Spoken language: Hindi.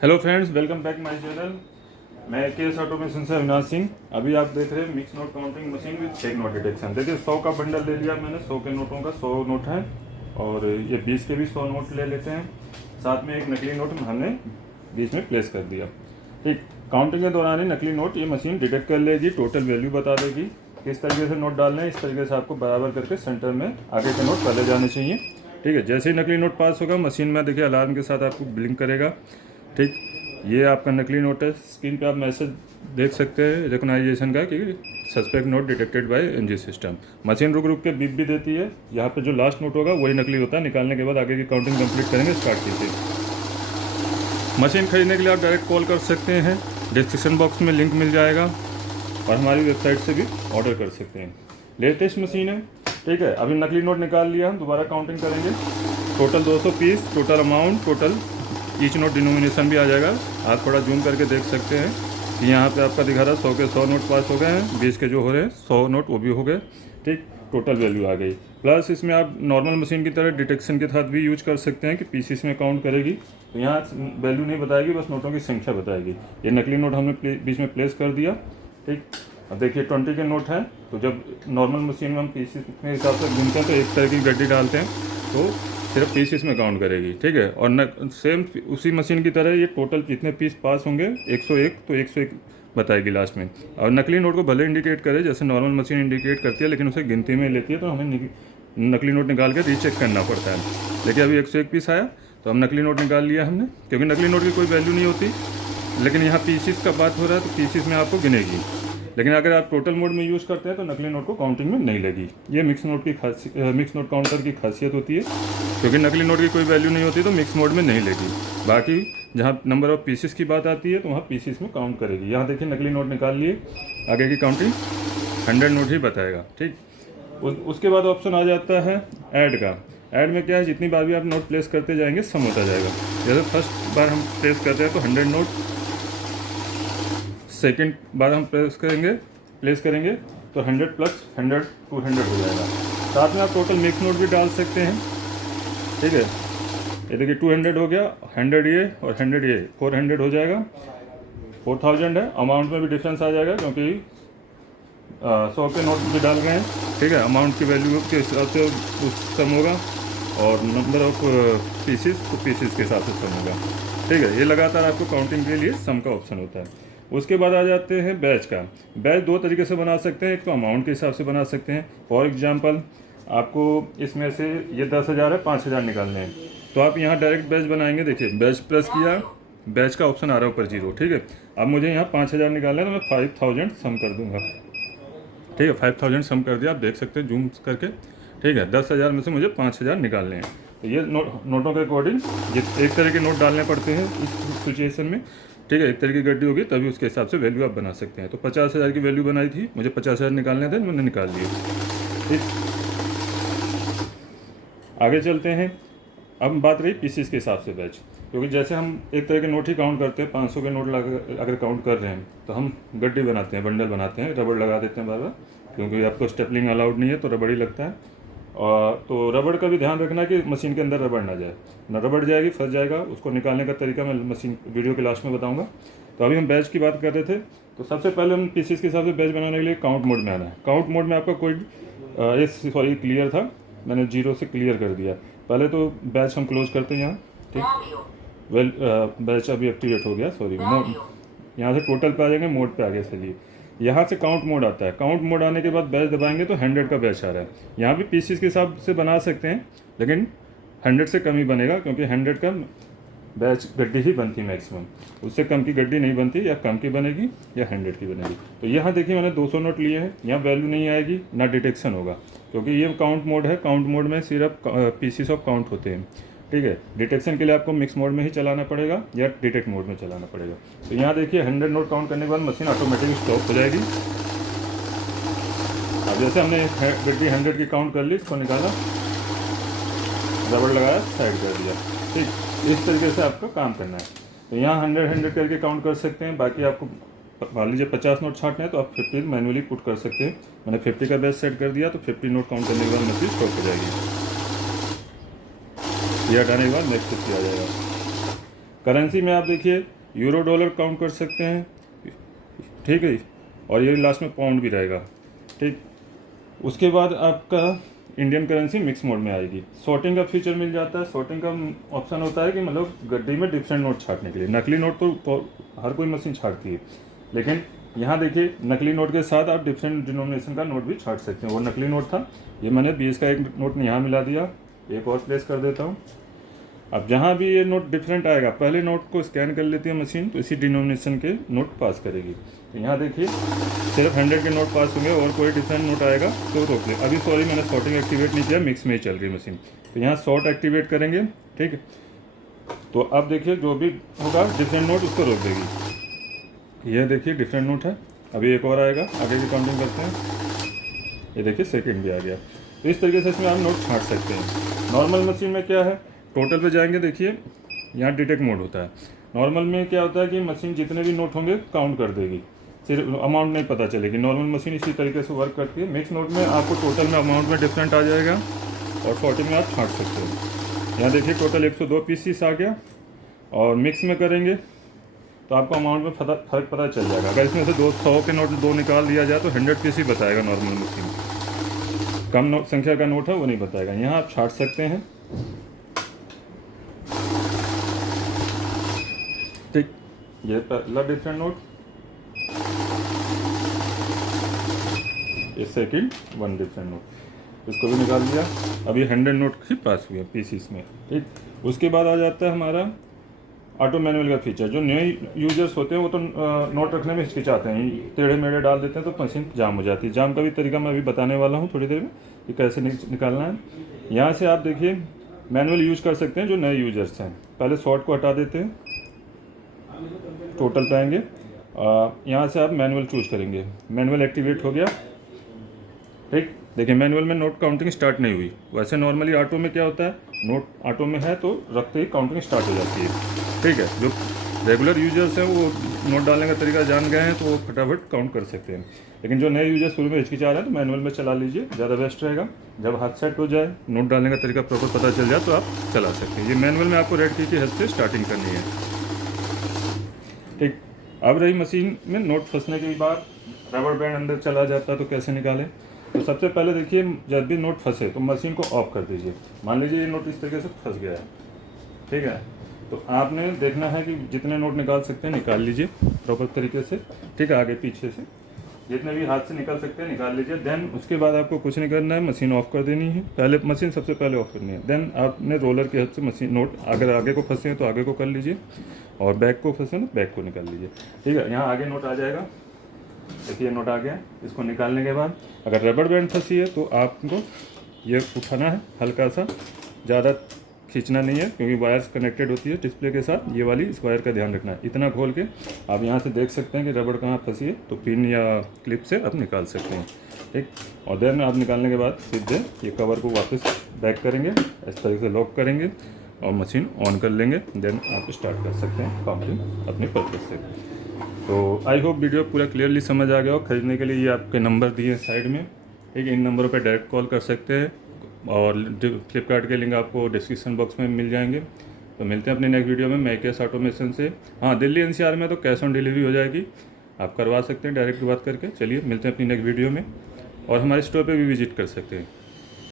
Hello friends, welcome back my channel. मैं केएस ऑटोमेशन से अविनाश सिंह। अभी आप देख रहे हैं mix note counting machine with fake note detection. देखिए 100 का बंडल ले लिया मैंने। 100 के नोटों का 100 नोट है और ये 20 के भी 100 नोट ले लेते हैं। साथ में एक नकली नोट हमने बीच में प्लेस कर दिया। ठीक, काउंटिंग के दौरान ही नकली नोट ये मशीन डिटेक्ट कर लेगी, टोटल वैल्यू बता देगी। किस तरीके से नोट डालने हैं, इस तरीके से आपको बराबर करके सेंटर में आगे के नोट पहले जाने चाहिए। ठीक है, जैसे ही नकली नोट पास होगा मशीन में देखिए अलार्म के साथ आपको ब्लिंक करेगा। ठीक, ये आपका नकली नोट है। स्क्रीन पे आप मैसेज देख सकते हैं रिकॉग्नाइजेशन का कि suspect note detected by NG system. Machine रुक रुक के बीप भी देती है। यहाँ पे जो लास्ट नोट होगा वही नकली होता है। निकालने के बाद आगे की काउंटिंग कंप्लीट करेंगे। स्टार्ट कीजिए। मशीन खरीदने के लिए आप डायरेक्ट कॉल कर सकते हैं, डिस्क्रिप्शन बॉक्स में लिंक मिल जाएगा, और हमारी वेबसाइट से भी ऑर्डर कर सकते हैं। लेटेस्ट मशीन है। ठीक है, अभी नकली नोट निकाल लिया, हम दोबारा काउंटिंग करेंगे। Total 200 piece, total amount, total each note denomination भी आ जाएगा। आप थोड़ा जूम करके देख सकते हैं कि यहाँ पे आपका दिखा रहा है 100 के 100 नोट पास हो गए हैं, 20 के जो हो रहे हैं 100 नोट वो भी हो गए। ठीक, टोटल वैल्यू आ गई। प्लस इसमें आप नॉर्मल मशीन की तरह डिटेक्शन के साथ भी यूज कर सकते हैं कि पीसीस में काउंट करेगी, तो यहाँ वैल्यू नहीं बताएगी, बस नोटों की संख्या बताएगी। ये नकली नोट हमने बीच में प्लेस कर दिया। ठीक, अब देखिए 20 के नोट हैं, तो जब नॉर्मल मशीन में हम पीसीस के हिसाब से गिनते हैं तो एक तरह की गड्डी डालते हैं, तो सिर्फ पीसीस में काउंट करेगी। ठीक है, और सेम उसी मशीन की तरह ये टोटल जितने पीस पास होंगे 101, तो 101 बताएगी लास्ट में। और नकली नोट को भले इंडिकेट करे जैसे नॉर्मल मशीन इंडिकेट करती है, लेकिन उसे गिनती में लेती है, तो हमें नकली नोट निकाल के रीचेक करना पड़ता है। देखिए अभी 101 पीस आया, तो हम नकली नोट निकाल लिया हमने, क्योंकि नकली नोट की कोई वैल्यू नहीं होती। लेकिन यहाँ पीसीस का बात हो रहा है तो पीसीस में आपको गिनेगी। लेकिन अगर आप टोटल मोड में यूज़ करते हैं तो नकली नोट को काउंटिंग में नहीं लगी। ये मिक्स नोट काउंटर की खासियत होती है, क्योंकि नकली नोट की कोई वैल्यू नहीं होती तो मिक्स मोड में नहीं लेगी। बाकी जहाँ नंबर ऑफ पीसेस की बात आती है तो वहाँ पीसेस में काउंट करेगी। यहाँ देखिए नकली नोट निकाल लिए, आगे की काउंटिंग 100 नोट ही बताएगा। ठीक, उसके बाद ऑप्शन आ जाता है ऐड का। ऐड में क्या है, जितनी बार भी आप नोट प्लेस करते जाएंगे सम होता जाएगा। जैसे फर्स्ट बार हम प्लेस करते हैं तो 100 नोट, सेकेंड बार हम प्लेस करेंगे तो 100 प्लस 100 200 हो जाएगा। साथ में आप टोटल मिक्स नोट भी डाल सकते हैं। ठीक है, ये देखिए 200 हो गया, 100 ये और 100 ये, 400 हो जाएगा। 4000 है। अमाउंट में भी डिफरेंस आ जाएगा क्योंकि 100 के नोट भी डाल गए हैं। ठीक है, अमाउंट की वैल्यू के हिसाब से सम होगा, और नंबर ऑफ पीसीस तो पीसीस के हिसाब से सम होगा। ठीक है, ये लगातार आपको काउंटिंग के लिए सम का ऑप्शन होता है। उसके बाद आ जाते हैं बैच का। बैच दो तरीके से बना सकते हैं, एक तो अमाउंट के हिसाब से बना सकते हैं। फॉर एग्जांपल आपको इसमें से ये 10,000 है, 5,000 निकालने हैं, तो आप यहाँ डायरेक्ट बैच बनाएंगे। देखिए बैच प्रेस किया, बैच का ऑप्शन आ रहा है ऊपर 0। ठीक है, अब मुझे यहाँ 5,000 निकालना है तो मैं 5,000 सम कर दूंगा। ठीक है, 5,000 सम कर दिया, आप देख सकते हैं जूम करके। ठीक है, 10,000 में से मुझे 5,000 निकालने हैं, तो ये नोटों के अकॉर्डिंग ये एक तरह के नोट डालने पड़ते हैं इस सिचुएशन में। ठीक है, एक तरह की गड्डी होगी तभी उसके हिसाब से वैल्यू आप बना सकते हैं। तो 50,000 की वैल्यू बनाई थी, मुझे 50,000 निकालने थे, मैंने निकाल लिए। ठीक, आगे चलते हैं। अब बात रही पीसीस के हिसाब से बैच, क्योंकि जैसे हम एक तरह के नोट ही काउंट करते हैं, 500 के नोट अगर काउंट कर रहे हैं तो हम गड्डी बनाते हैं, बंडल बनाते हैं, रबड़ लगा देते हैं बार बार, क्योंकि आपको स्टेपलिंग अलाउड नहीं है तो रबड़ ही लगता है। और तो रबड़ का भी ध्यान रखना कि मशीन के अंदर रबड़ ना जाए, ना रबड़ जाएगी, फंस जाएगा। उसको निकालने का तरीका मैं मशीन वीडियो के लास्ट में बताऊंगा। तो अभी हम बैच की बात कर रहे थे, तो सबसे पहले हम पीसीस के हिसाब से बैच बनाने के लिए काउंट मोड में आना है। काउंट मोड में आपका कोई ये क्लियर था, मैंने 0 से क्लियर कर दिया। पहले तो बैच हम क्लोज करते हैं यहाँ। ठीक, बैच अभी एक्टिवेट हो गया, सॉरी। मोड यहाँ से टोटल पे आ जाएंगे, मोड पे आगे चलिए। यहाँ से काउंट मोड आता है। काउंट मोड आने के बाद बैच दबाएंगे तो 100 का बैच आ रहा है। यहाँ भी पीसीस के हिसाब से बना सकते हैं, लेकिन 100 से कम ही बनेगा, क्योंकि 100 का बैच गड्डी ही बनती है मैक्सिमम। उससे कम की गड्डी नहीं बनती, या कम की बनेगी या 100 की बनेगी। तो यहाँ देखिए मैंने 200 नोट लिए हैं, यहाँ वैल्यू नहीं आएगी, ना डिटेक्शन होगा, क्योंकि ये काउंट मोड है। काउंट मोड में सिर्फ पीसीस ऑफ काउंट होते हैं। ठीक है, डिटेक्शन के लिए आपको मिक्स मोड में ही चलाना पड़ेगा या डिटेक्ट मोड में चलाना पड़ेगा। तो यहाँ देखिए 100 नोट काउंट करने के बाद मशीन ऑटोमेटिकली स्टॉप हो जाएगी। अब जैसे हमने गड्डी 100 की काउंट कर ली, इसको निकाला, रबड़ लगाया, साइड कर दिया। ठीक, इस तरीके से आपको काम करना है। तो यहाँ 100 करके काउंट कर सकते हैं। बाकी आपको मान लीजिए 50 नोट छांटने हैं तो आप 50 मैनुअली पुट कर सकते हैं। मैंने 50 का बैच सेट कर दिया, तो 50 नोट काउंट करने के बाद मशीन स्टॉप हो जाएगी। ये हटाने के बाद नेक्स्ट 50 आ जाएगा। करेंसी में आप देखिए यूरो डॉलर काउंट कर सकते हैं, ठीक है, और ये लास्ट में पाउंड भी रहेगा, ठीक। उसके बाद आपका इंडियन करेंसी मिक्स मोड में आएगी। सॉर्टिंग का फीचर मिल जाता है। सॉर्टिंग का ऑप्शन होता है कि मतलब गड्डी में डिफरेंट नोट छांटने के लिए। नकली नोट तो हर कोई मशीन छांटती है, लेकिन यहाँ देखिए नकली नोट के साथ आप डिफरेंट डिनोमिनेशन का नोट भी छांट सकते हैं। वो नकली नोट था, ये मैंने 20 का एक नोट यहाँ मिला दिया, एक और प्लेस कर देता हूँ। अब जहाँ भी ये नोट डिफरेंट आएगा, पहले नोट को स्कैन कर लेती है मशीन, तो इसी डिनोमिनेशन के नोट पास करेगी। तो यहाँ देखिए सिर्फ 100 के नोट पास होंगे, और कोई डिफरेंट नोट आएगा तो रोक ले। अभी सॉरी मैंने सॉर्टिंग एक्टिवेट नहीं किया, मिक्स में ही चल रही मशीन। तो यहाँ सॉर्ट एक्टिवेट करेंगे, ठीक है। तो अब देखिए जो भी होगा डिफरेंट नोट उसको रोक देगी। ये देखिए डिफरेंट नोट है, अभी एक और आएगा, आगे की काउंटिंग करते हैं। ये देखिए सेकेंड भी आ गया। तो इस तरीके से इसमें आप नोट छांट सकते हैं। नॉर्मल मशीन में क्या है, टोटल पे जाएंगे, देखिए यहाँ डिटेक्ट मोड होता है। नॉर्मल में क्या होता है कि मशीन जितने भी नोट होंगे काउंट कर देगी, सिर्फ अमाउंट नहीं पता चलेगी। नॉर्मल मशीन इसी तरीके से वर्क करती है। मिक्स नोट में आपको टोटल में अमाउंट में डिफरेंट आ जाएगा, और सॉर्टिंग में आप छांट सकते हो। यहाँ देखिए टोटल 102 पीसीस आ गया, और मिक्स में करेंगे तो आपको अमाउंट में फ़र्क पता चल जाएगा। अगर इसमें से 200 के नोट 2 निकाल दिया जाए तो 100 पीस ही बताएगा नॉर्मल मशीन। कम नोट संख्या का नोट है वो नहीं बताएगा। यहाँ आप छांट सकते हैं, ठीक। ये पहला डिफरेंट नोट, ये सेकंड वन डिफरेंट नोट, इसको भी निकाल दिया। अभी 100 नोट ही पास हुए पीसीस में, ठीक। उसके बाद आ जाता है हमारा ऑटो मैनुअल का फीचर। जो नए यूजर्स होते हैं वो तो नोट रखने में हिचकिचाते हैं, टेढ़े मेढ़े डाल देते हैं तो मशीन जाम हो जाती है। जाम का भी तरीका मैं अभी बताने वाला हूँ थोड़ी देर में कि कैसे निकालना है। यहाँ से आप देखिए मैनुअल यूज कर सकते हैं जो नए यूजर्स हैं। पहले शॉर्ट को हटा देते हैं, टोटल पे आएंगे, यहाँ से आप मैनुअल चूज करेंगे। मैनुअल एक्टिवेट हो गया, ठीक। देखिए मैनुअल में नोट काउंटिंग स्टार्ट नहीं हुई। वैसे नॉर्मली ऑटो में क्या होता है, नोट ऑटो में है तो रखते ही काउंटिंग स्टार्ट हो जाती है, ठीक है। जो रेगुलर यूजर्स हैं वो नोट डालने का तरीका जान गए हैं तो वो फटाफट काउंट कर सकते हैं। लेकिन जो नए यूजर्स शुरू में हिचकिचा रहे हैं तो मैनुअल में चला लीजिए, ज़्यादा बेस्ट रहेगा। जब हाथ सेट हो जाए, नोट डालने का तरीका प्रॉपर पता चल जाए तो आप चला सकते हैं। ये मैनुअल में आपको रेड की हेल्प से स्टार्टिंग करनी है, ठीक। अब रही मशीन में नोट फंसने के बाद रबर बैंड अंदर चला जाता है तो कैसे निकालें। तो सबसे पहले देखिए जब भी नोट फंसे तो मशीन को ऑफ कर दीजिए। मान लीजिए ये नोट इस तरीके से फंस गया है, ठीक है। तो आपने देखना है कि जितने नोट निकाल सकते हैं निकाल लीजिए प्रॉपर तरीके से, ठीक है। आगे पीछे से जितने भी हाथ से निकाल सकते हैं निकाल लीजिए। देन उसके बाद आपको कुछ नहीं करना है, मशीन ऑफ कर देनी है। पहले मशीन सबसे पहले ऑफ करनी है। देन आपने रोलर की हेल्प से मशीन नोट अगर आगे को फंसे हैं तो आगे को कर लीजिए, और बैक को फंसे तो बैक को निकाल लीजिए, ठीक है। यहाँ आगे नोट आ जाएगा, देखिए नोट आ गया। इसको निकालने के बाद अगर रबर बैंड फंसी है तो आपको ये उठाना है हल्का सा, ज़्यादा खींचना नहीं है क्योंकि वायर्स कनेक्टेड होती है डिस्प्ले के साथ। ये वाली इस वायर का ध्यान रखना है। इतना खोल के आप यहाँ से देख सकते हैं कि रबड़ कहाँ फंसी है, तो पिन या क्लिप से आप निकाल सकते हैं, ठीक। और देन आप निकालने के बाद सीधे ये कवर को वापस बैक करेंगे, इस तरीके से लॉक करेंगे और मशीन ऑन कर लेंगे। देन आप स्टार्ट कर सकते हैं काउंटिंग अपने पर्पज से। तो आई होप वीडियो पूरा क्लियरली समझ आ गया हो। खरीदने के लिए ये आपके नंबर दिए साइड में, ठीक है। इन नंबरों पर डायरेक्ट कॉल कर सकते हैं, और फ्लिपकार्ट के लिंक आपको डिस्क्रिप्शन बॉक्स में मिल जाएंगे। तो मिलते हैं अपने नेक्स्ट वीडियो में मैकेस ऑटोमेशन से। हाँ, दिल्ली एनसीआर में तो कैश ऑन डिलीवरी हो जाएगी, आप करवा सकते हैं डायरेक्ट बात करके। चलिए मिलते हैं अपनी नेक्स्ट वीडियो में, और हमारे स्टोर पे भी विजिट कर सकते हैं।